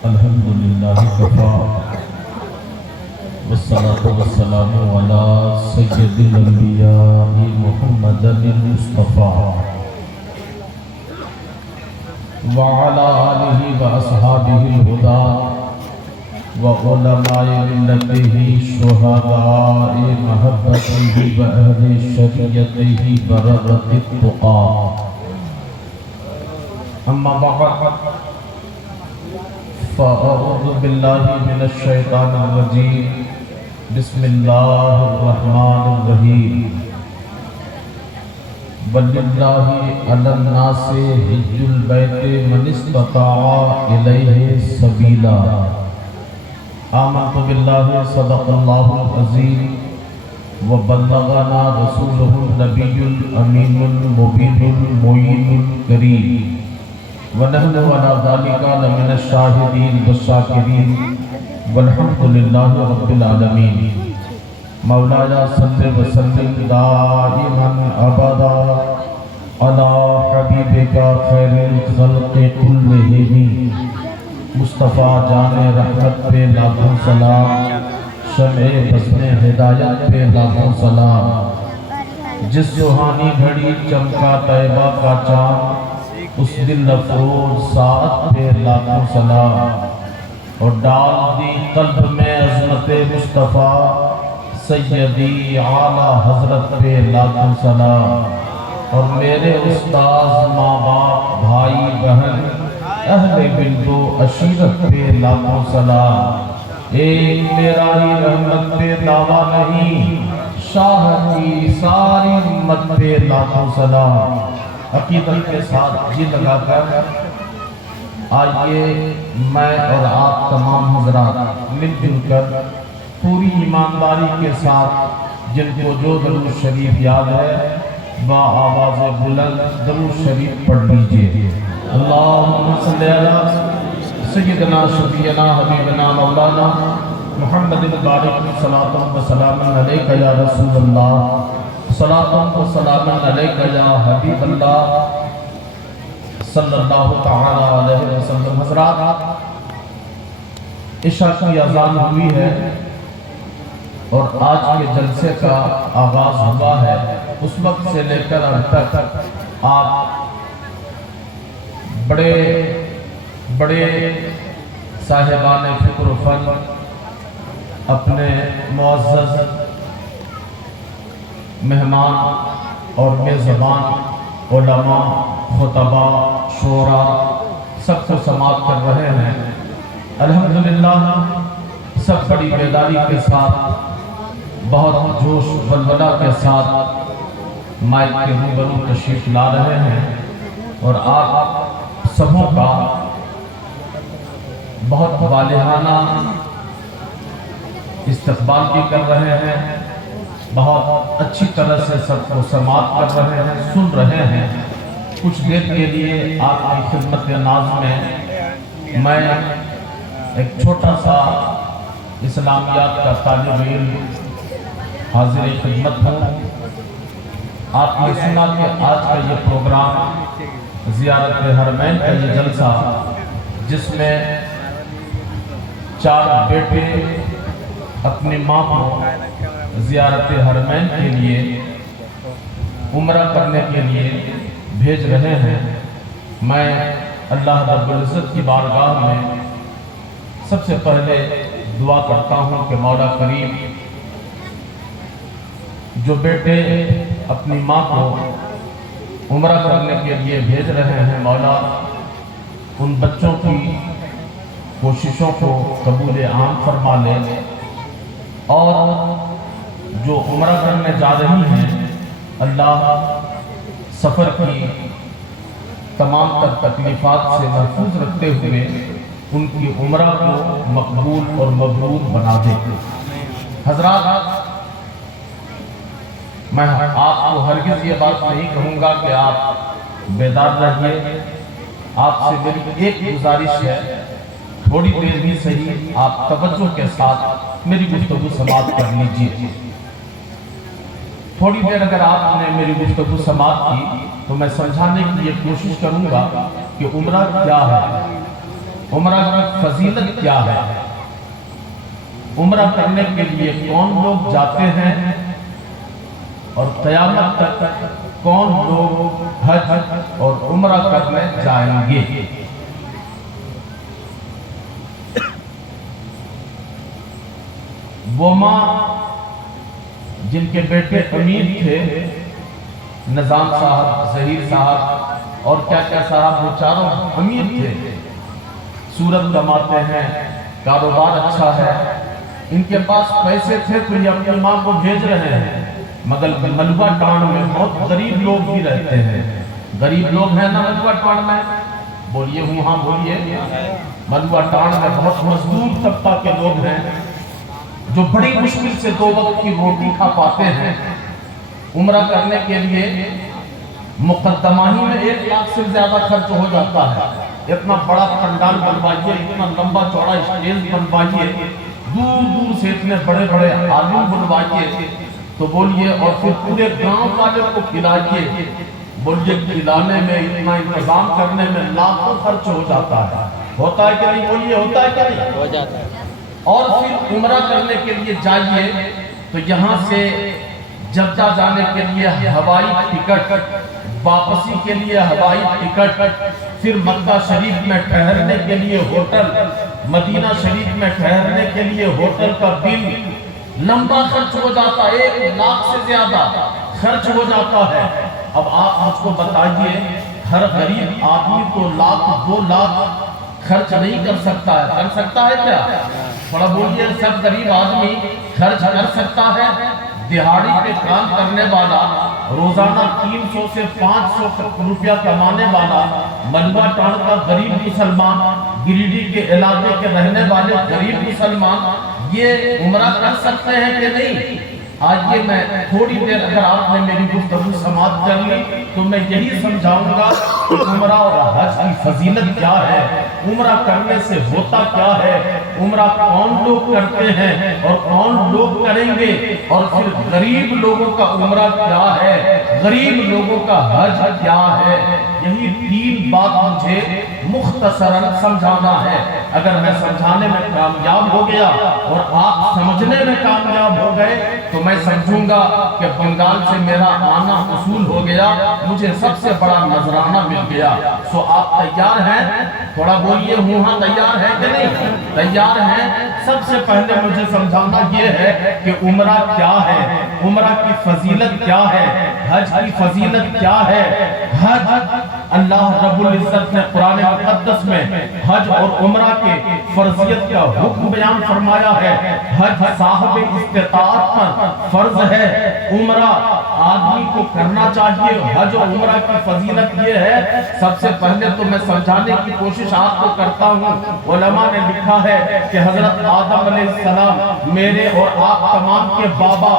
الحمدللہ کفا والصلاة والسلام علی سید الانبیاء محمد المصطفیٰ وعلى آلہ واصحابہ الہدی وعلماء ملتہ شہداء محبتہ واہل شریعتہ بررۃ التقیٰ اما بعد فأعوذ باللہ من الشیطان الرجیم بسم اللہ الرحمن الرحیم وَلِلَّهِ عَلَى النَّاسِ حِجُّ الْبَيْتِ مَنِ اسْتَطَاعَ إِلَيْهِ سَبِيلًا آمنت باللہ صدق اللہ العظیم وبلغنا رسولہ النبی الامین المبین المعین الکریم ونحن ولا ذلك لمن الشاہدین والشاکرین والحمد للہ رب العالمین مولانا صلی وسلم دائما ابدا علی حبیبک خیر الخلق کلہم مصطفیٰ جان رحمت پہ لاکھوں سلام شمع بزم ہدایت پہ لاکھوں سلام جس سہانی گھڑی چمکا طیبہ کا چاند اس دل افروز ساعت پہ لاکھوں سلام اور ڈال دی قلب میں عظمت مصطفیٰ سیدی اعلیٰ حضرت پہ لاکھوں سلام اور میرے استاذ ماں باپ بھائی بہن اہل بلد و عشیرت پہ لاکھوں سلام ایک میرا ہی رحمت پہ دعویٰ نہیں شاہ کی ساری امت پہ لاکھوں سلام عقیدت کے ساتھ جی لگا کر آئیے میں اور آپ تمام حضرات مل جل کر پوری ایمانداری کے ساتھ جن کو جو درود شریف یاد ہے با آواز بلند درود شریف پڑھ لیجئے اللہم صلی اللہ سیدنا شفیعنا حبیبنا مولانا محمد بارک صلاۃ و سلام علیکہ یا رسول اللہ صلاۃ و سلام علیکہ یا حبیب اللہ صلی اللہ تعالی علیہ وسلم حضرات عشاء کی اذان ہوئی ہے اور آج کے جلسے کا آغاز ہوا ہے اس وقت سے لے کر اب تک آپ بڑے بڑے صاحبان فکر و فن اپنے معزز مہمان اور میزبان علماء خطباء شعراء سب کو سماعت کر رہے ہیں الحمدللہ سب بڑی بیداری کے ساتھ بہت جوش ولولہ کے ساتھ مائک کے روبرو تشریف لا رہے ہیں اور آپ سبوں کا بہت والہانہ استقبال بھی کر رہے ہیں بہت اچھی طرح سے سب کو سماعت کر رہے ہیں سن رہے ہیں کچھ دیر کے لیے آپ کی خدمت ناز میں ایک چھوٹا سا اسلامیات کا طالب علم حاضر خدمت ہوں آپ نے سنا کہ آج کا یہ پروگرام زیارت حرمین کا یہ جلسہ جس میں 4 بیٹے اپنی ماں کو زیارت حرمین کے لیے عمرہ کرنے کے لیے بھیج رہے ہیں میں اللہ رب العزت کی بارگاہ میں سب سے پہلے دعا کرتا ہوں کہ مولا کریم جو بیٹے اپنی ماں کو عمرہ کرنے کے لیے بھیج رہے ہیں مولا ان بچوں کی کوششوں کو قبول عام فرما لے اور جو عمرہ کرنے جا رہی ہیں اللہ سفر کی تمام تر تکلیفات سے محفوظ رکھتے ہوئے ان کی عمرہ کو مقبول اور مبرور بنا دے حضرات میں آپ کو ہرگز یہ بات نہیں کہوں گا کہ آپ بیدار رہیے آپ سے میری ایک گزارش ہے تھوڑی دیر بھی صحیح آپ توجہ کے ساتھ میری گفتگو سماعت کر لیجئے تھوڑی دیر اگر آپ نے میری گفتگو سماعت کی تو میں سمجھانے کی یہ کوشش کروں گا کہ عمرہ کیا ہے عمرہ کی فضیلت کیا ہے، عمرہ کرنے کے لیے کون لوگ جاتے ہیں اور قیامت تک کون لوگ حج اور عمرہ کرنے جائیں گے۔ وہ ماں جن کے بیٹے امیر تھے، نظام صاحب، ظہیر صاحب اور کیا کیا صاحب، وہ چاروں امیر تھے، صورت کماتے ہیں، کاروبار اچھا ہے، ان کے پاس پیسے تھے تو یہ اپنی ماں کو بھیج رہے ہیں، مگر ملوہ ٹانڈ میں بہت غریب لوگ بھی رہتے ہیں۔ غریب لوگ ہیں نا ملوہ ٹانڈ میں، بولیے ہوں ہاں بولیے، ملوہ ٹانڈ میں بہت مزدور طبقہ کے لوگ ہیں جو بڑی مشکل سے 2 وقت کی روٹی کھا پاتے ہیں۔ عمرہ کرنے کے لیے مقدمہ ہی میں 1 لاکھ سے زیادہ خرچ ہو جاتا ہے۔ اتنا بڑا پنڈال بنوائیے، اتنا لمبا چوڑا اسٹیج بنوائیے، دور دور سے اتنے بڑے بڑے عالم بنوائیے، تو بولیے، اور پھر پورے گاؤں والے کو کھلائیے، بولیے کھلانے میں، اتنا انتظام کرنے میں لاکھوں خرچ ہو جاتا ہے۔ ہوتا ہے کہ نہیں؟ بولیے ہوتا ہے کہ نہیں؟ ہو جاتا ہے۔ اور پھر عمرہ کرنے کے لیے جائیے تو یہاں سے جدہ جانے کے لیے ہوائی ٹکٹ، واپسی کے لیے ہوائی ٹکٹ، پھر مکہ شریف میں ٹھہرنے کے لیے ہوٹل، مدینہ شریف میں ٹھہرنے کے لیے ہوٹل کا بل، لمبا خرچ ہو جاتا ہے، 1 لاکھ سے زیادہ خرچ ہو جاتا ہے۔ اب آپ مجھ کو بتائیے، ہر غریب آدمی تو 1 لاکھ 2 لاکھ خرچ نہیں کر سکتا ہے، کر سکتا ہے کیا؟ تھوڑا بولیے، سب غریب آدمی خرچ کر سکتا ہے؟ دہاڑی پہ کام کرنے والا، روزانہ 300 سے 500 روپیہ کمانے والا، ملوہ ٹانڈ کا غریب مسلمان، گریڈی کے علاقے کے رہنے والے غریب مسلمان، یہ عمرہ کر سکتے ہیں کہ نہیں؟ آئیے میں تھوڑی دیر، اگر آپ نے میری گفتگو سماعت کر لی تو میں یہی سمجھاؤں گا کہ عمرہ اور حج کی فضیلت کیا ہے، عمرہ کرنے سے ہوتا کیا ہے، عمرہ کون لوگ کرتے ہیں اور کون لوگ کریں گے، اور پھر غریب لوگوں کا عمرہ کیا ہے، غریب لوگوں کا حج کیا ہے۔ یہی 3 بات مجھے مختصراً سمجھانا ہے۔ اگر میں سمجھانے میں کامیاب ہو گیا اور آپ سمجھنے میں کامیاب ہو گئے تو میں سمجھوں گا کہ بنگال سے میرا آنا اصول ہو گیا، مجھے سب سے بڑا نذرانہ مل گیا۔ سو آپ تیار ہیں؟ تھوڑا بولیے ہوں ہاں، تیار ہیں کہ نہیں؟ تیار ہیں؟ سب سے پہلے مجھے سمجھانا یہ ہے کہ عمرہ کیا ہے، عمرہ کی فضیلت کیا ہے، حج کی فضیلت کیا ہے۔ حج، اللہ رب العزت نے قرآن مقدس میں حج اور عمرہ کے فرضیت کا حکم بیان فرمایا ہے۔ حج صاحب استطاعت پر فرض ہے، عمرہ آدمی کو کرنا چاہیے۔ حج اور عمرہ کی فضیلت یہ ہے، سب سے پہلے تو میں سمجھانے کی کوشش آپ کو کرتا ہوں۔ علماء نے لکھا ہے کہ حضرت آدم علیہ السلام، میرے اور آپ تمام کے بابا،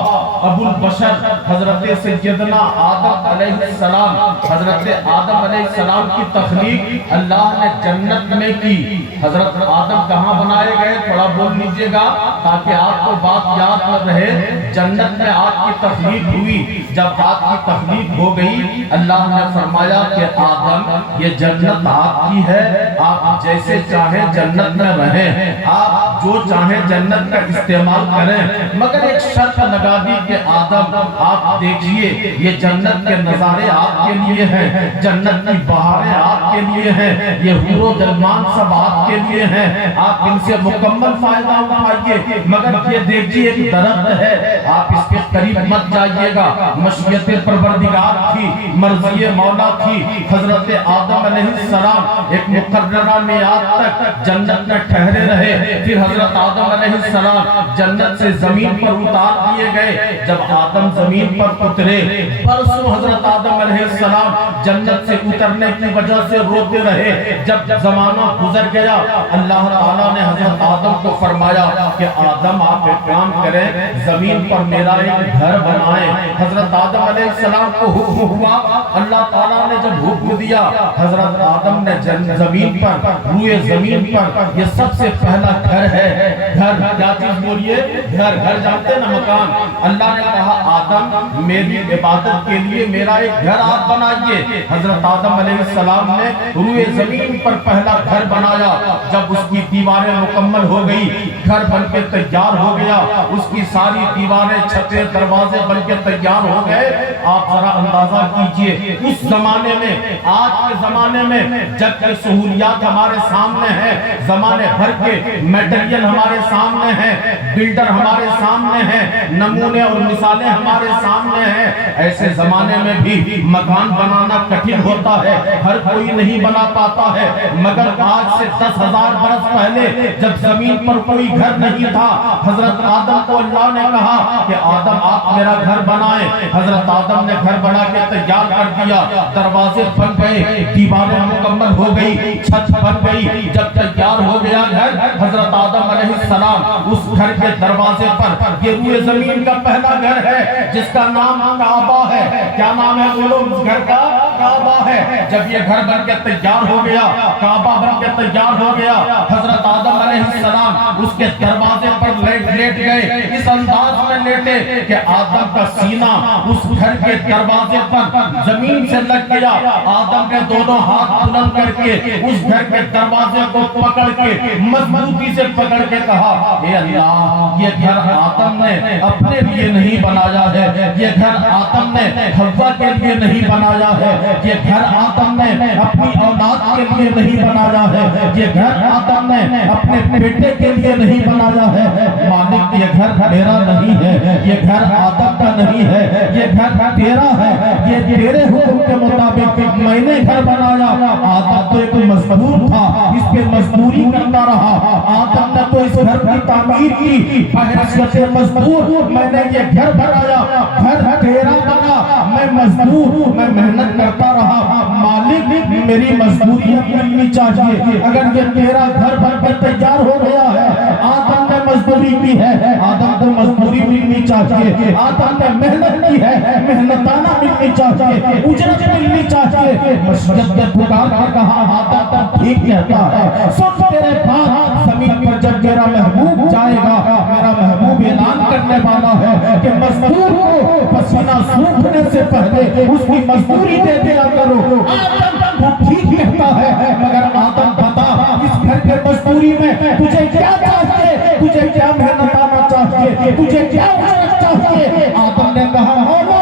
ابو البشر حضرت سیدنا آدم علیہ السلام، حضرت آدم علیہ السلام کی تخلیق اللہ نے جنت میں کی۔ حضرت آدم کہاں بنائے گئے؟ تھوڑا بول لیجئے گا تاکہ آپ کو بات یاد نہ رہے۔ جنت میں آپ کی تخلیق ہوئی۔ جب آپ کی تخلیق ہو گئی، اللہ نے فرمایا کہ آدم، یہ جنت آپ کی ہے، آپ جیسے چاہیں جنت میں رہیں، آپ جو چاہیں جنت کا استعمال کریں، مگر ایک شرط لگا دی کہ آدم آپ دیکھیے، یہ جنت کے نظارے آپ کے لیے ہیں، جنت کی بہاریں آپ کے لیے ہیں، یہ حور و غلمان سب آپ کے لیے ہیں، آپ ان سے مکمل فائدہ اٹھائیے، مگر یہ دیکھیے ایک درخت ہے، آپ اس کے قریب مت جائیے گا۔ مشیت پروردگار تھی، مرضی مولا تھی، حضرت آدم علیہ السلام ایک مقررہ میعاد تک جنت میں ٹھہرے رہے، پھر حضرت آدم علیہ السلام جنت سے زمین پر اتار دیے گئے۔ جب آدم زمین پر اترے، برسوں حضرت آدم علیہ السلام جنت سے اترنے کی وجہ سے روتے رہے۔ جب زمانہ گزر گیا، اللہ تعالیٰ نے حضرت آدم کو فرمایا کہ آدم آپ ایک کام کریں، زمین پر میرا ایک گھر بنائیں۔ حضرت حضرت آدم علیہ السلام کو حکم ہوا، اللہ تعالیٰ نے جب حکم دیا، حضرت آدم نے زمین پر، روئے زمین پر، یہ سب سے پہلا گھر ہے، گھر کیا چیز بولیے؟ گھر، گھر جانتے نا مکان۔ اللہ نے کہا آدم میری عبادت کے لیے میرا ایک گھر آپ بنائیے۔ حضرت آدم علیہ السلام نے روئے زمین پر پہلا گھر بنایا۔ جب اس کی دیواریں مکمل ہو گئی، گھر بن کے تیار ہو گیا، اس کی ساری دیواریں، چھتیں، دروازے بن کے تیار ہو گئے۔ آپ ذرا اندازہ کیجئے اس زمانے میں، آج کے زمانے میں جب کہ سہولیات ہمارے سامنے ہیں، زمانے بھر کے میٹیریل ہمارے سامنے ہیں، بلڈر ہمارے سامنے ہیں، نمونے اور مثالیں ہمارے سامنے ہیں، ایسے زمانے میں بھی مکان بنانا کٹھن ہوتا ہے، ہر کوئی نہیں بنا پاتا ہے۔ مگر آج سے 10,000 برس پہلے جب زمین پر کوئی گھر نہیں تھا، حضرت آدم کو اللہ نے کہا کہ آدم آپ میرا گھر بنائیں۔ حضرت آدم نے گھر بنا کے تیار کر دیا، دروازے بن گئے، دیواریں مکمل ہو گئی، چھت بن گئی۔ جب تیار ہو گیا گھر، حضرت آدم علیہ السلام اس گھر کے دروازے پر، یہ روئے زمین کا پہلا گھر ہے جس کا نام کعبہ ہے۔ کیا نام ہے بولو اس گھر کا؟ کعبہ ہے۔ جب یہ گھر بن کے تیار ہو گیا، کعبہ بن کے تیار ہو گیا، حضرت آدم علیہ السلام اس کے دروازے پر لیٹ گئے، اس انداز میں لیٹے کہ آدم کا سینہ اس گھر کے دروازے پر زمین سے لگ گیا۔ آدم نے دونوں ہاتھ بلند کر کے اس گھر کے دروازے کو پکڑ کے مضبوطی سے پکڑ کے کہا، اے اللہ، یہ گھر آدم نے اپنے لیے نہیں بنایا ہے، یہ گھر آدم نے حوا کے لیے نہیں بنایا ہے، یہ گھر آدم نے اپنی اولاد کے لیے نہیں بنایا ہے، یہ گھر آدم نے اپنے بیٹے کے لیے نہیں بنایا ہے۔ مالک یہ گھر میرا نہیں ہے، یہ گھر آدم کا نہیں ہے، یہ گھر تیرا ہے، یہ تیرے حکم کے مطابق میں نے گھر بنایا۔ آدم تو ایک مزدور تھا، اس پہ مزدوری کرتا رہا، آدم نے تو اس گھر کی تعمیر کی بحیثیت مزدور، میں نے یہ گھر بنایا، گھر تیرا بنا، میں مزدور، میں محنت کرتا رہا، مالک میری مزدوری ملنی چاہیے۔ اگر یہ تیرا گھر بن کے تیار ہو گیا ہے، آدم نے مزدوری کی ہے، آدم کو مزدوری ملنی چاہیے، آدم نے محنت کی ہے، محنتانہ ملنی چاہیے، اجرت ملنی چاہیے۔ مسجد نے پکار کر کہا آدم ٹھیک کہتا ہے، سن تیرے بعد زمین پر جب میرا محبوب جائے گا، میرا محبوب اعلان کرنے والا ہے کہ مزدور کو پسینہ سوکھنے سے پہلے اس کی مزدوری دے دیا کرو۔ آدم وہ ٹھیک کہتا ہے، مگر آدم بتا اس گھر کے مزدوری میں تجھے کیا چاہیے، تجھے کیا محنت آنا چاہیے، تجھے کیا اجرت چاہیے؟ آدم نے کہا مولا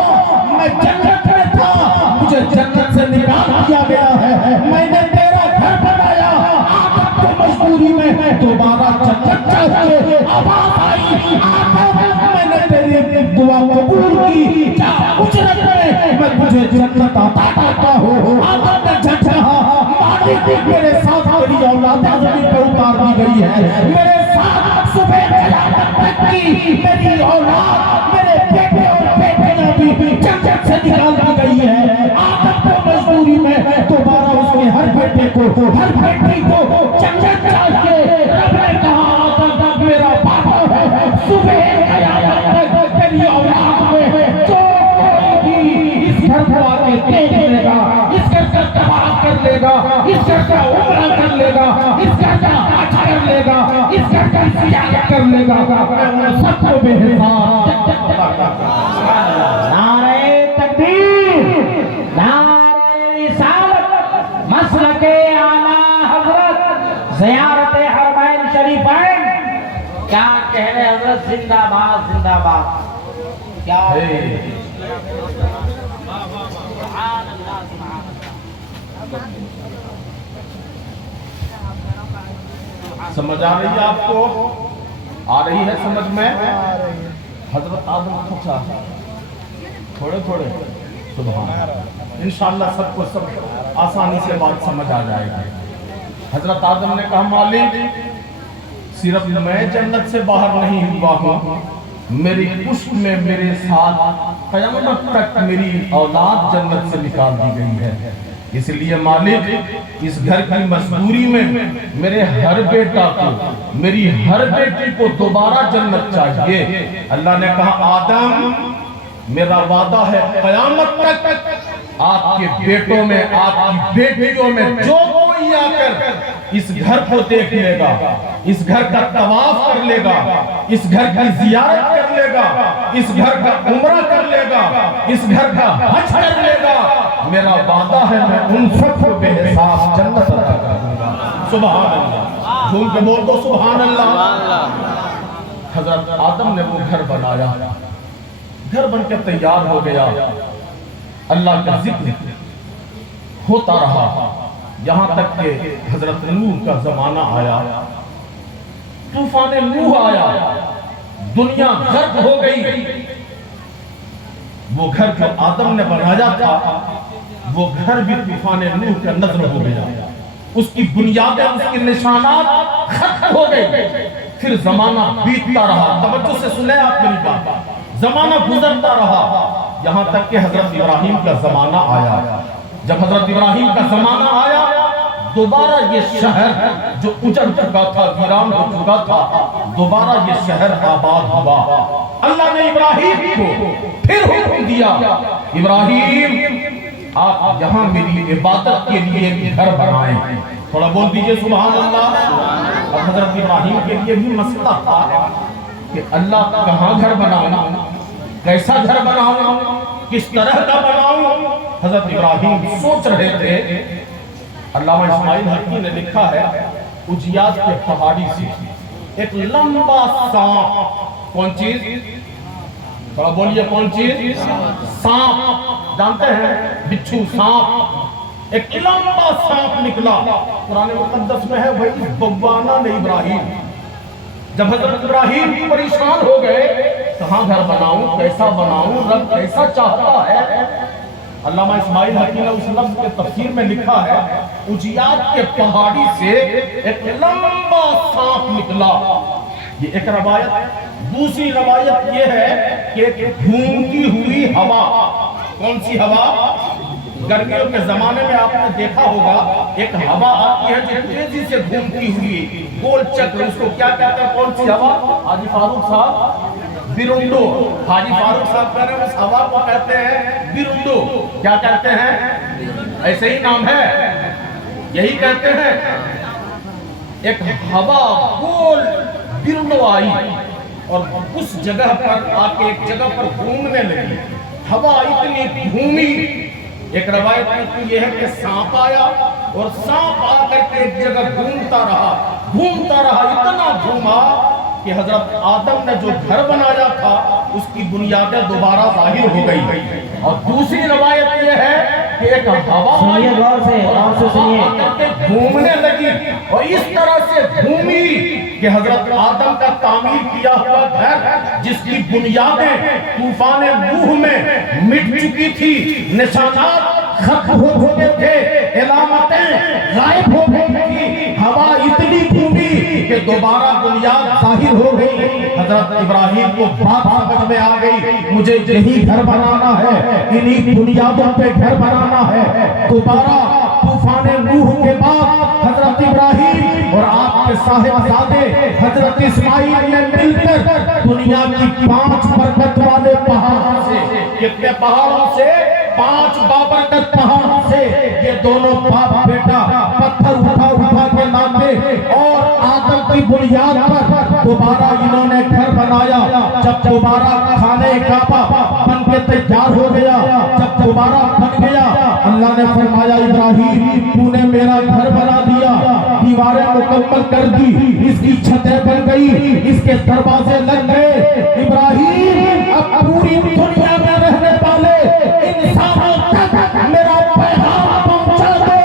میں جنت میں تھا، مجھے جنت سے نکال دیا گیا ہے، میں نے تیرا گھر بنایا، آدم کو مزدوری میں دوبارہ جنت چاہیے۔ آواز آئی آدم میں نے تیری دعا قبول کی، کیا اجرت میں تجھے جنت عطا کرتا ہوں؟ آدم نے جھٹ کہا مالک میرے ساتھ میری اولاد زمین پر اتار دی گئی ہے، میرے ساتھ صبح قیامت تک کی میری اولاد، میرے بیٹے اور بیٹیاں بھی جنت سے نکال دی گئی ہے۔ آدم کو مزدوری میں دوبارہ اس کے ہر بیٹے کو، ہر بیٹی کو جنت چاہیے۔ رب نے کہا آدم میرا باپ ہے، صبح قیامت تک تیری اولاد میں جو کوئی بھی اس گھر کو آ کے دیکھ لے گا، اس گھر کا تباہ کر لے گا، اس گھر کا عمرہ کر لے گا، اس گھر کا حج کر لے گا، اس گھر کا زیارت کر لے گا، میں ان سب کو بے حساب۔ نعرہ تکبیر، نعرہ رسالت، مسلک اعلیٰ حضرت، زیارت حرمین شریفین، کیا کہنے حضرت، زندہ باد زندہ باد، کیا سمجھ آ رہی ہے آپ کو؟ آ رہی ہے سمجھ میں؟ حضرت آدم پوچھا تھوڑے تھوڑے، سبحان اللہ، انشاءاللہ سب کو سب آسانی سے بات سمجھ آ جائے گی۔ حضرت آدم نے کہا مالک صرف میں جنت سے باہر نہیں ہوا ہوں، میری پشت میں میرے ساتھ قیامت تک میری اولاد جنت سے نکال دی گئی ہے، اس لیے مالک اس گھر کی مزدوری میں میرے ہر بیٹا کو، میری ہر بیٹی کو دوبارہ جنت چاہیے۔ اللہ نے کہا آدم میرا وعدہ ہے قیامت تک آپ کے بیٹوں میں، آپ کی بیٹیوں میں جو کوئی آ کر اس گھر کو دیکھ لے گا، اس گھر کا طواف کر لے گا، اس گھر کی زیارت کر لے گا، اس گھر کا عمرہ کر لے گا، اس گھر کا حج کر لے گا، میرا وعدہ ہے میں ان سب کو بے حساب جنت عطا کر دوں گا۔ سبحان اللہ، جھوم کے بول دو سبحان اللہ۔ حضرت آدم نے وہ گھر بنایا، گھر بن کے تیار ہو گیا، اللہ کا ذکر ہوتا رہا، یہاں تک کہ حضرت نوح کا زمانہ آیا، طوفان نوح آیا، دنیا غرق ہو گئی۔ وہ گھر جو آدم نے بنایا تھا وہ گھر بھی طوفان نوح کا نظر ہو گیا، اس کی بنیادیں، اس کے نشانات ختم ہو گئے۔ پھر زمانہ بیتتا رہا، توجہ سے سنیں آپ میری بات، زمانہ گزرتا رہا یہاں تک کہ حضرت ابراہیم کا زمانہ آیا۔ جب حضرت ابراہیم کا زمانہ آیا، دوبارہ یہ شہر جو اجڑ چکا تھا، ویران ہو چکا تھا، دوبارہ یہ شہر آباد ہوا۔ اللہ نے ابراہیم کو پھر حکم دیا، ابراہیم آپ یہاں میری عبادت کے لیے گھر بنائیں۔ تھوڑا بول دیجئے سبحان اللہ۔ اور حضرت ابراہیم کے لیے بھی مسئلہ تھا کہ اللہ کہاں گھر بناؤں، کیسا گھر بناؤں، کس طرح کا بناؤں۔ حضرت ابراہیم سوچ رہے تھے۔ علامہ اسماعیل حقی نے لکھا ہے، اجیاد کے پہاڑی سے ایک لمبا سانپ، کون چیز؟ تھوڑا بولیے کون چیز؟ سانپ، جانتے ہیں بچھو، سانپ، ایک لمبا سانپ نکلا۔ قرآن مقدس میں ہے وہی بوانہ نے ابراہیم۔ جب حضرت ابراہیم پریشان ہو گئے، کہاں گھر بناؤں، کیسا بناؤں، رب کیسا چاہتا ہے۔ علامہ اسماعیل حقی نے اس لفظ کے تفسیر میں لکھا ہے، اجیاد کے پہاڑی سے ایک لمبا سانپ نکلا۔ یہ ایک روایت۔ دوسری روایت یہ ہے کہ ایک گھومتی ہوئی ہوا، کون سی ہوا؟ گرمیوں کے زمانے میں آپ نے دیکھا ہوگا ایک ہوا آتی ہے جو تیزی سے گھومتی ہوئی، گول چکر، اس کو کیا کہتے ہیں، کون سی ہوا؟ حاجی فاروق صاحب، بیرونڈو۔ حاجی فاروق صاحب کہہ رہے ہیں اس ہوا کو کہتے ہیں بیرونڈو۔ کیا کہتے ہیں؟ ایسے ہی نام ہے، یہی کہتے ہیں۔ ایک ہوا گول بیرونڈو آئی اور اس جگہ پر آ کے ایک جگہ پر گھومنے لگی، ہوا اتنی گھومی۔ ایک روایت میں یہ ہے کہ سانپ آیا اور سانپ آ کر کے ایک جگہ گھومتا رہا، اتنا گھوما کہ حضرت آدم نے جو گھر بنایا تھا اس کی بنیادیں دوبارہ ظاہر ہو گئی۔ اور دوسری روایت یہ ہے کہ ایک ہوا سنیے غور سے، غور سے سنیے، گھومنے لگی اور اس طرح سے گھومی کہ حضرت آدم کا تعمیر کیا ہوا گھر جس کی بنیادیں طوفان نوح میں مٹ چکی تھی، نشانات ختم ہو چکے تھے، علامتیں غائب ہو گئی تھی، ہوا اتنی گھومی کہ دوبارہ بنیاد ظاہر ہو گئی۔ حضرت ابراہیم کو بات سمجھ میں آ گئی، مجھے یہی گھر بنانا ہے، انہی بنیادوں پہ گھر بنانا ہے۔ دوبارہ طوفان نوح کے بعد حضرت ابراہیم اور آپ کے صاحبزادے حضرت اسماعیل نے مل کر دنیا کی 5 برکت والے پہاڑوں سے، کتنے پہاڑوں سے؟ 5 بابرکت پہاڑوں سے یہ دونوں باپ بیٹا پتھر اٹھا کے لاتے اور آدم کی بنیاد پر دوبارہ انہوں نے گھر بنایا۔ جب دوبارہ خانہ کعبہ بن کے تیار ہو گیا، جب دوبارہ بن گیا، اللہ نے فرمایا ابراہیم تو نے میرا گھر بنا دیا، دیواریں مکمل کر دی، اس کی چھتیں بن گئی، اس کے دروازے لگ گئے۔ ابراہیم اب پوری دنیا میں رہنے والے انسانوں تک میرا پیغام پہنچا دو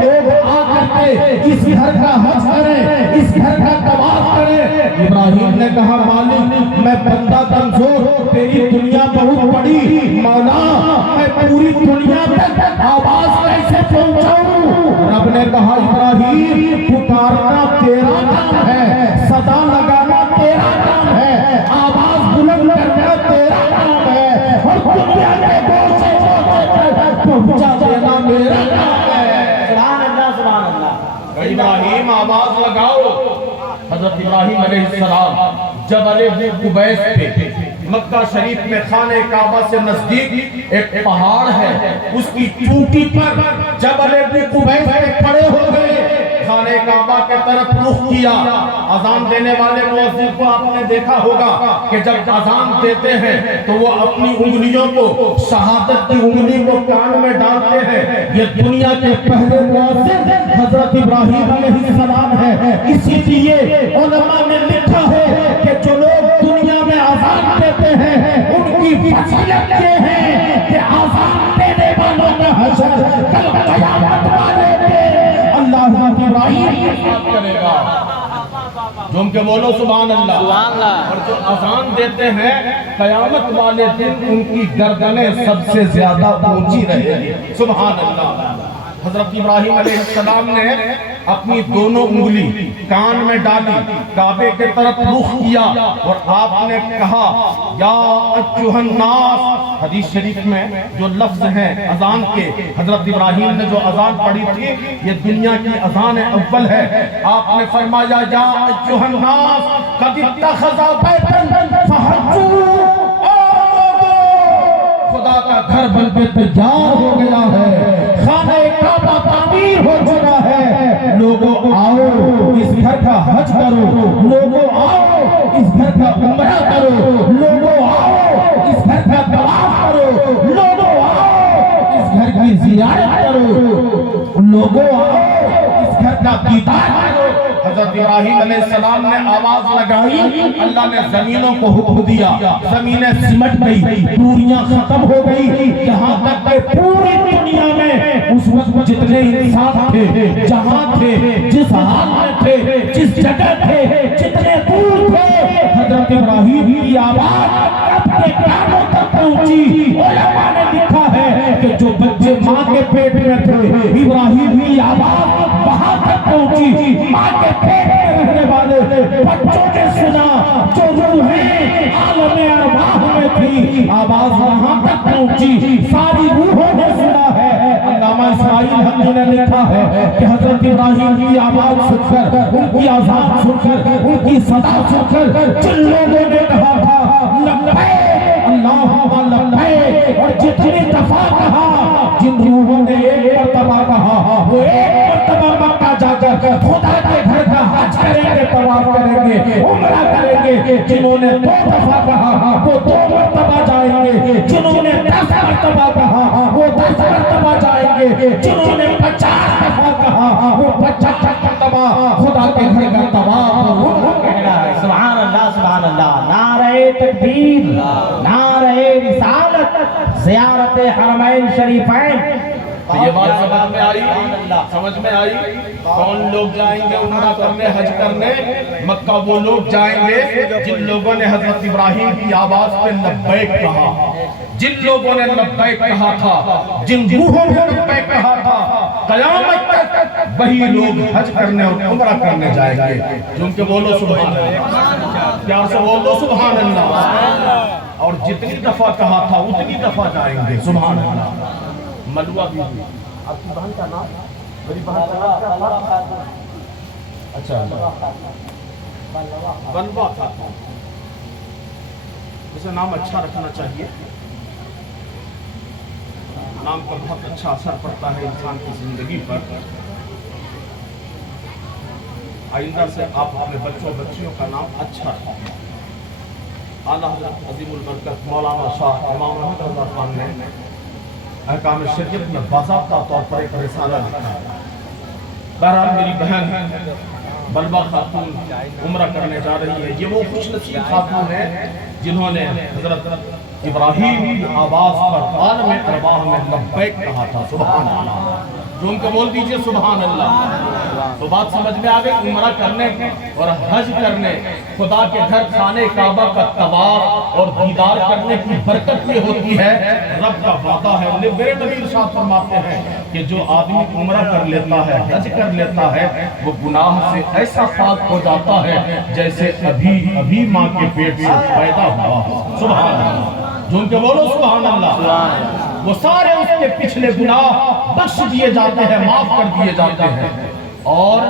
کہ لوگ آ کر کے اس گھر کا حج کریں، اس گھر کا طواف کریں۔ ابراہیم نے کہا مالک میں بندہ کمزور، تیری دنیا بہت بڑی، مولا میں پوری دنیا تک آواز کیسے پہنچاؤں؟ رب نے کہا ابراہیم پکارنا تیرا کام ہے، صدا لگانا تیرا کام ہے، آواز بلند کرنا تیرا کام ہے، اور دنیا کے گوشے پہنچا دینا میرا کام ہے۔ سبحان اللہ، سبحان اللہ۔ ابراہیم آواز لگاؤ۔ حضرت ابراہیم علیہ السلام جبل قبیس پہ مکہ شریف میں خانہ کعبہ سے نزدیک ایک پہاڑ ہے، اس کی چوٹی پر جبل ابو قبیس پہ کھڑے ہو گئے، خانہ کعبہ کے طرف رخ کیا۔ اذان دینے والے مؤذن کو آپ نے دیکھا ہوگا کہ جب اذان دیتے ہیں تو وہ اپنی انگلیوں کو، شہادت کی انگلی کو کان میں ڈالتے ہیں۔ یہ دنیا کے پہلے مؤذن حضرت ابراہیم علیہ السلام ہے۔ اسی لیے علماء نے لکھا ہے کہ جو لوگ دنیا میں اذان دیتے ہیں ان کی فضیلت یہ ہے کہ اذان دینے والوں کا حشر کل قیامت والے دن اللہ ابراہیم کرے گا۔ جم کے بولو سبحان اللہ۔ اور جو اذان دیتے ہیں قیامت والے دن ان کی گردنیں سب سے زیادہ اونچی رہے گی، سبحان اللہ۔ حضرت ابراہیم علیہ السلام نے اپنی دونوں انگلی کان میں ڈالی، کعبے کے طرف رخ کیا اور آپ نے کہا یا ایھا الناس۔ حدیث شریف میں جو لفظ ہیں اذان کے، حضرت ابراہیم نے جو اذان پڑھی تھی یہ دنیا کی اذان اول ہے۔ آپ نے فرمایا یا ایھا الناس قد اتخذ بیتا فحجوا، خدا کا گھر بن کے تیار ہو گیا ہے، خانہ کعبہ تعمیر ہو چکا ہے، لوگوں آؤ اس گھر کا حج کرو، لوگوں آؤ اس گھر کا عمرہ کرو، لوگوں آؤ اس گھر کا طواف کرو، لوگوں آؤ اس گھر کی زیارت کرو، لوگوں آؤ اس گھر کا دیدار کرو۔ حضرت ابراہیم علیہ السلام نے آواز لگائی، اللہ نے زمینوں کو حکم دیا، زمینیں سمٹ گئی، دوریاں ختم ہو گئی، یہاں تک کہ پوری دنیا میں اس وقت جتنے انسان تھے، جہاں تھے، جس حال میں تھے، جس جگہ تھے، جتنے دور تھے، حضرت ابراہیم کی آواز اپنے کانوں تک پہنچی۔ علماء نے لکھا ہے کہ جو بچے ماں کے پیٹ میں تھے ابراہیم کی آواز وہاں تک پہنچی، ماں کے پیٹ میں رہنے والے بچوں نے سنا، جو روحیں عالم ارواح میں تھی، آواز وہاں تک پہنچی، ساری روحوں نے سنا ہے۔ علامہ اسماعیل حقی نے لکھا ہے کہ حضرت ابراہیم کی آواز سن کر، ان کی آواز سن کر، ان کی صدا سن کر جن لوگوں نے کہا تھا لبیک اللہم لبیک، اور جتنی دفعہ کہا، جن روحوں نے ایک مرتبہ کہا وہ ایک مرتبہ مکہ جا کر خدا کے گھر کا حج کریں گے، طواف کریں گے، عمرہ کریں گے۔ جنہوں نے 2 دفعہ کہا وہ 2 مرتبہ جائیں گے، جنہوں نے 10 مرتبہ کہا وہ 10 مرتبہ جائیں گے، جنہوں نے 50 دفعہ کہا وہ 50 مرتبہ خدا کے گھر کا طواف کہہ رہا ہے۔ سبحان اللہ سبحان اللہ، نعرہ تکبیر، نعرہ رسالت، زیارت حرمین شریفین۔ تو یہ بات سمجھ میں آئی، سمجھ میں آئی؟ کون لوگ جائیں گے عمرہ کرنے، حج کرنے؟ مکہ وہ لوگ جائیں گے جن لوگوں نے حضرت ابراہیم کی آواز پہ لبیک کہا، جن لوگوں نے لبیک کہا تھا، جن روحوں نے لبیک کہا تھا، قیامت تک وہی لوگ حج کرنے اور عمرہ کرنے جائیں گے۔ جو ان کے بولو سبحان اللہ، پیار سے بولو سبحان اللہ۔ اور جتنی دفعہ کہا تھا اتنی دفعہ جائیں گے، سبحان اللہ۔ ملوہ بھی آپ کی بہن کا نام، میری بہن کا نام کیا تھا؟ اچھا بلوا تھا، اسے نام اچھا رکھنا چاہیے، نام کا بہت اچھا اثر پڑتا ہے انسان کی زندگی پر۔ آئندہ سے آپ اپنے بچوں بچیوں کا نام اچھا رکھیں۔ اعلیٰ حضرت عظیم البرکت مولانا شاہ امام محمد رضا خان نے احکام شریعت میں باضابطہ طور پر ایک رسالہ لکھا ہے۔ بہرحال میری بہن بلوا خاتون عمرہ کرنے جا رہی ہے، یہ وہ خوش نصیب خاتون ہے جنہوں نے حضرت ابراہیم کی آواز پر عالم ارواح میں لبیک کہا تھا، سبحان اللہ۔ جو ان کو بول دیجئے سبحان اللہ۔ تو بات سمجھ میں آگئی، عمرہ کرنے اور حج کرنے، خدا کے گھر خانہ کعبہ کا طواف اور دیدار کرنے کی برکت یہ ہوتی ہے، رب کا وعدہ ہے۔ میرے نبی ارشاد فرماتے ہیں کہ جو آدمی عمرہ کر لیتا ہے، حج کر لیتا ہے، وہ گناہ سے ایسا پاک ہو جاتا ہے جیسے ابھی ماں کے پیٹ سے پیدا ہوا، سبحان اللہ۔ جو ان کے بولو سبحان اللہ۔ وہ سارے اس کے پچھلے گناہ بخش دیے جاتے ہیں، معاف کر دیے جاتے ہیں، اور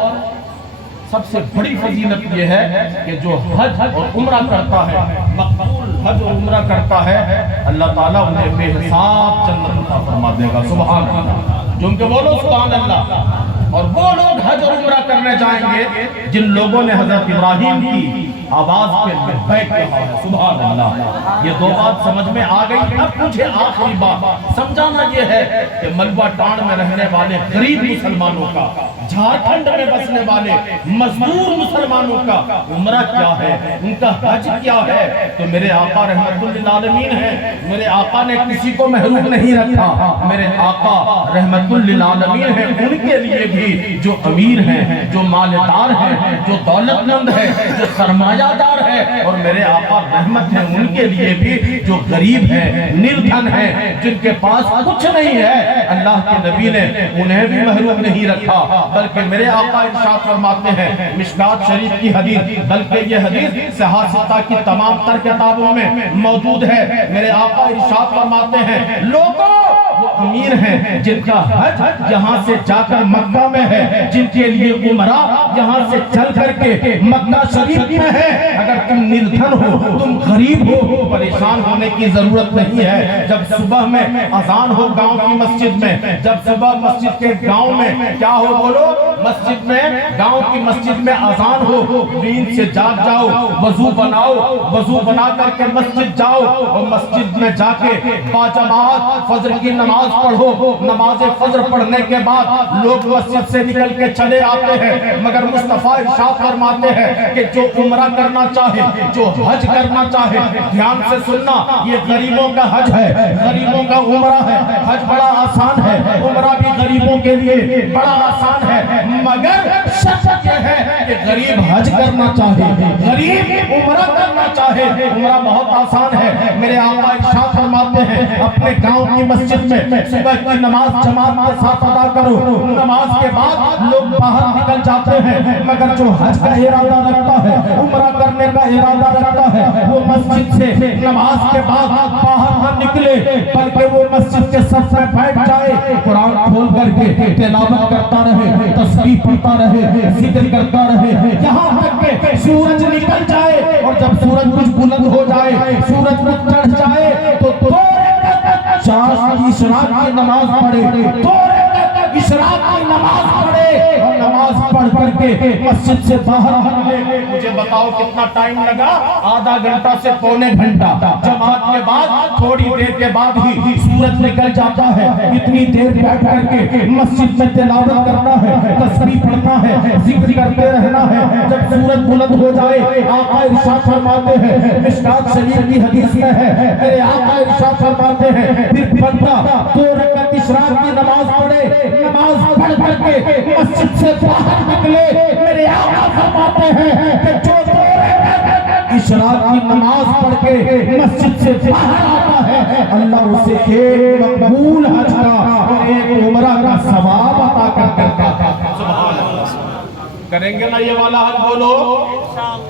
سب سے بڑی فضیلت یہ ہے کہ جو حج اور عمرہ کرتا ہے، مقبول حج اور عمرہ کرتا ہے، اللہ تعالیٰ انہیں بے حساب جنت عطا فرما دے گا۔ سبحان اللہ، جو ان کے بولو سبحان اللہ۔ اور وہ لوگ حج اور عمرہ کرنے جائیں گے جن لوگوں نے حضرت ابراہیم کی آواز پہ لبیک کہا ہے۔ سبحان اللہ، یہ دو بات سمجھ میں آ گئی۔ اب مجھے آخری بات سمجھانا یہ ہے کہ ملوہ ٹانڈ میں رہنے والے غریب مسلمانوں کا، جھارکھنڈ میں بسنے والے مزدور مسلمانوں کا عمرہ کیا ہے، ان کا حج کیا ہے، تو میرے آقا رحمت للعالمین ہیں۔ میرے آقا نے کسی کو محروم نہیں رکھا، میرے آقا رحمت للعالمین ہیں۔ ان کے لیے بھی جو امیر ہیں، جو مالدار ہیں، جو دولت مند ہے، جو سرمایہ دار ہے، اور میرے آقا رحمت ہیں ان کے لیے بھی جو غریب ہیں، نردھن ہیں، جن کے پاس کچھ نہیں ہے، اللہ کے نبی نے انہیں بھی محروم نہیں رکھا، بلکہ میرے آقا ارشاد فرماتے ہیں مشکات شریف کی حدیث، بلکہ یہ حدیث صحاح ستہ کی تمام تر کتابوں میں موجود ہے۔ میرے آقا ارشاد فرماتے ہیں لوگوں وہ امیر ہیں جن کا حج یہاں سے جا کر مکہ میں ہے، جن کے لیے عمرہ یہاں سے چل کر کے مکہ شریف میں ہے۔ اگر تم نردھن ہو، تم غریب ہو، پریشان ہونے کی ضرورت نہیں ہے۔ جب صبح میں اذان ہو گاؤں کی مسجد میں، جب صبح مسجد کے گاؤں میں کیا ہو بولو، مسجد میں گاؤں کی مسجد میں اذان ہو، نیند سے جاگ جاؤ، وضو بناؤ، وضو بنا کر کے مسجد جاؤ، اور مسجد میں جا کے باجماعت فجر کی نماز پڑھو۔ نماز فجر پڑھنے کے بعد لوگ مسجد سے نکل کے چلے آتے ہیں، مگر مصطفیٰ ارشاد فرماتے ہیں کہ جو عمرہ کرنا چاہے، جو حج کرنا چاہے، دھیان سے سننا، یہ غریبوں کا حج ہے، غریبوں کا عمرہ ہے۔ حج بڑا آسان ہے، عمرہ بھی غریبوں کے لیے بڑا آسان ہے، مگر شرط یہ ہے کہ غریب حج کرنا چاہے، غریب عمرہ کرنا چاہے۔ عمرہ بہت آسان ہے، میرے آقا ارشاد فرماتے ہیں اپنے گاؤں کی مسجد میں صبح کی نماز جماعت کے ساتھ ادا کرو، نماز کے بعد لوگ باہر نکل جاتے ہیں، مگر جو حج کا ارادہ رکھتا ہے، عمرہ کرنے کا ارادہ رکھتا ہے، وہ مسجد سے نماز کے بعد باہر نہ نکلے، بلکہ وہ مسجد کے صف میں بیٹھ جائے، قرآن کھول کر کے تلاوت کرتا رہے، تسبیح پڑھتا رہے، ذکر کرتا رہے، یہاں تک کہ سورج نکل جائے، اور جب سورج کچھ بلند ہو جائے، سورج کچھ چڑھ جائے، تو چار کی اشراق کی نماز پڑھے، اشراق کی نماز پڑھے، اور نماز پڑھ کر کے مسجد سے باہر نکلے۔ مجھے بتاؤ کتنا ٹائم لگا؟ آدھا گھنٹہ سے پونے گھنٹہ۔ جماعت کے بعد تھوڑی دیر کے بعد ہی سورج نکل جاتا ہے، اتنی دیر بیٹھ کر کے مسجد میں تلاوت کرنا ہے، تسبیح پڑھنا ہے، ذکر کرتے رہنا ہے۔ جب سورج بلند ہو جائے، آقا ارشاد فرماتے ہیں، مشکات شریف کی حدیث میں ہے، میرے آقا ارشاد فرماتے ہیں پھر بندہ 2 رکعت اشراق کی نماز پڑھے، نماز پڑھ کر کے مسجد سے باہر نکلے، میرے آقا فرماتے ہیں کہ جو 2 رکعت اشراق کی نماز پڑھ کے مسجد سے باہر آتا ہے، اللہ اسے ایک مقبول حج کا اور ایک عمرہ کا ثواب عطا کر دیتا ہے۔ سبحان اللہ۔ کریں گے نا یہ والا حج؟ بولو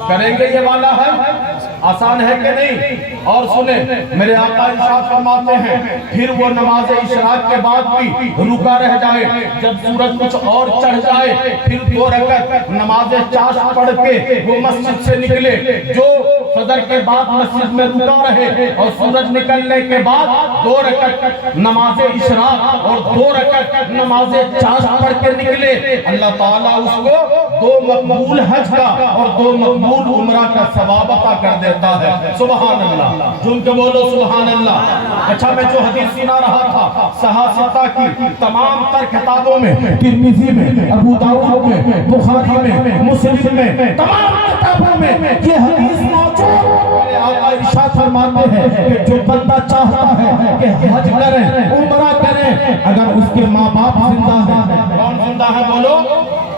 کریں گے یہ والا حج؟ آسان ہے کہ نہیں؟ اور سنیں میرے آقا ارشاد فرماتے ہیں پھر وہ نماز اشراق کے بعد بھی رکا رہ جائے، جب سورج کچھ اور چڑھ جائے پھر 2 رکعت نماز چاشت پڑھ کے وہ مسجد سے نکلے۔ جو فجر کے بعد مسجد میں رکا رہے اور سورج نکلنے کے بعد 2 رکعت نماز اشراق اور 2 رکعت نماز چاشت پڑھ کے نکلے، اللہ تعالیٰ اس کو 2 مقبول حج کا اور 2 مقبول عمرہ کا ثواب عطا کر دیتا ہے۔ سبحان اللہ، جن کے بولو سبحان اللہ۔ اچھا، میں جو حدیث سنا رہا تھا صحاح ستہ کی تمام تر کتابوں میں، ترمذی میں، ابو داؤد میں، بخاری میں، مسلم میں، تمام کتابوں میں یہ حدیث موجود۔ میرے آقا ارشاد فرماتے ہیں کہ جو بندہ چاہتا ہے کہ حج کریں، عمرہ کریں، اگر اس کے ماں باپ زندہ ہیں، کون زندہ ہے بولو؟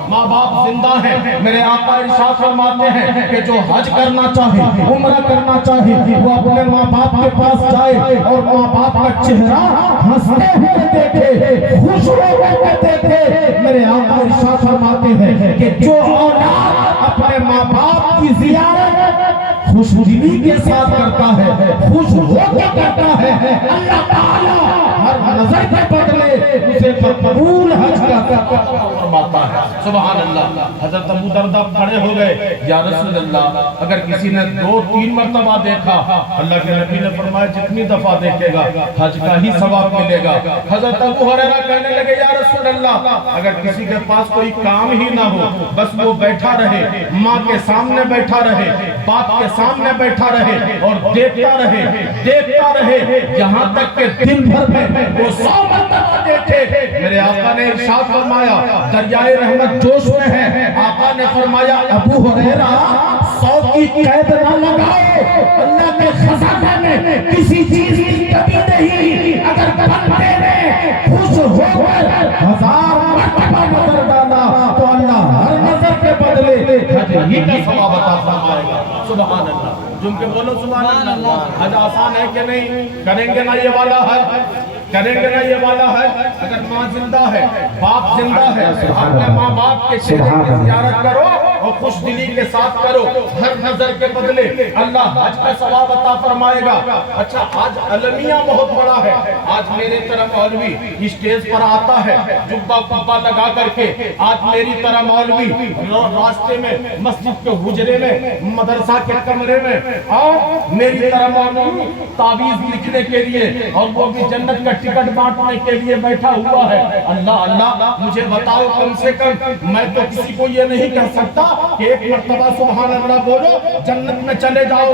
ماں باپ زندہ ہیں، میرے آقا ارشاد فرماتے ہیں کہ جو حج کرنا چاہے، عمرہ کرنا چاہے، وہ اپنے ماں باپ کے پاس جائے اور ماں باپ کا چہرہ ہنستے ہوئے دیکھے، خوش ہوئے دیکھے۔ میرے آقا ارشاد فرماتے ہیں کہ جو اولاد اپنے ماں باپ کی زیارت خوش دلی کے ساتھ کرتا ہے، خوش ہو کے کرتا ہے، اللہ تعالیٰ ہر نظر کے بدلے اسے مقبول حج کا فرماتا ہے. سبحان اللہ. حضرت ابو دردہ کھڑے ہو گئے, یا رسول اللہ اگر کسی نے 2-3 مرتبہ دیکھا, اللہ کے نبی نے فرمایا جتنی دفعہ دیکھے گا حج کا ہی ثواب ملے گا. حضرت ابو ہریرہ کہنے لگے, یا رسول اللہ اگر کسی کے پاس کوئی کام ہی نہ ہو, بس وہ بیٹھا رہے, ماں کے سامنے بیٹھا رہے, باپ کے سامنے بیٹھا رہے اور دیکھتا رہے یہاں تک کہ دن بھر میں وہ 100 مرتبہ دیکھے. میرے آقا نے ارشاد فرمایا دریائے رحمت جوش میں ہے. آقا نے فرمایا ابو ہریرہ 100 کی قید نہ لگاؤ, اللہ کے خزانہ میں کسی چیز کی کمی نہیں. اگر بندے نے خوش ہو کر 1000 مرتبہ نظر ڈالا تو اللہ ہر نظر کے بدلے حج ہی کا ثواب عطا فرمائے گا. سبحان اللہ. جن کے بولو سبحان اللہ. حج آسان ہے کہ نہیں؟ کریں گے نا یہ والا حج؟ کریں گے نا یہ والا ہے؟ اگر ماں زندہ ہے, باپ زندہ ہے, اپنے ماں باپ کے چہرے کی زیارت کرو اور خوش دلی کے ساتھ کرو. ہر نظر کے بدلے اللہ حج کا ثواب عطا فرمائے گا. اچھا, آج المیہ بہت بڑا ہے. آج میرے طرح مولوی اسٹیج پر آتا ہے جبہ پبہ لگا کر کے, آج میری طرح مولوی راستے میں, مسجد کے حجرے میں, مدرسہ کے کمرے میں, اور میری طرح مولوی تعویذ لکھنے کے لیے اور وہ بھی جنت کا ٹکٹ بانٹنے کے لیے بیٹھا ہوا ہے. اللہ اللہ, مجھے بتاؤ کم سے کم میں تو کسی کو یہ نہیں کہہ سکتا کہ ایک مرتبہ سبحان اللہ بولو جنت میں چلے جاؤ.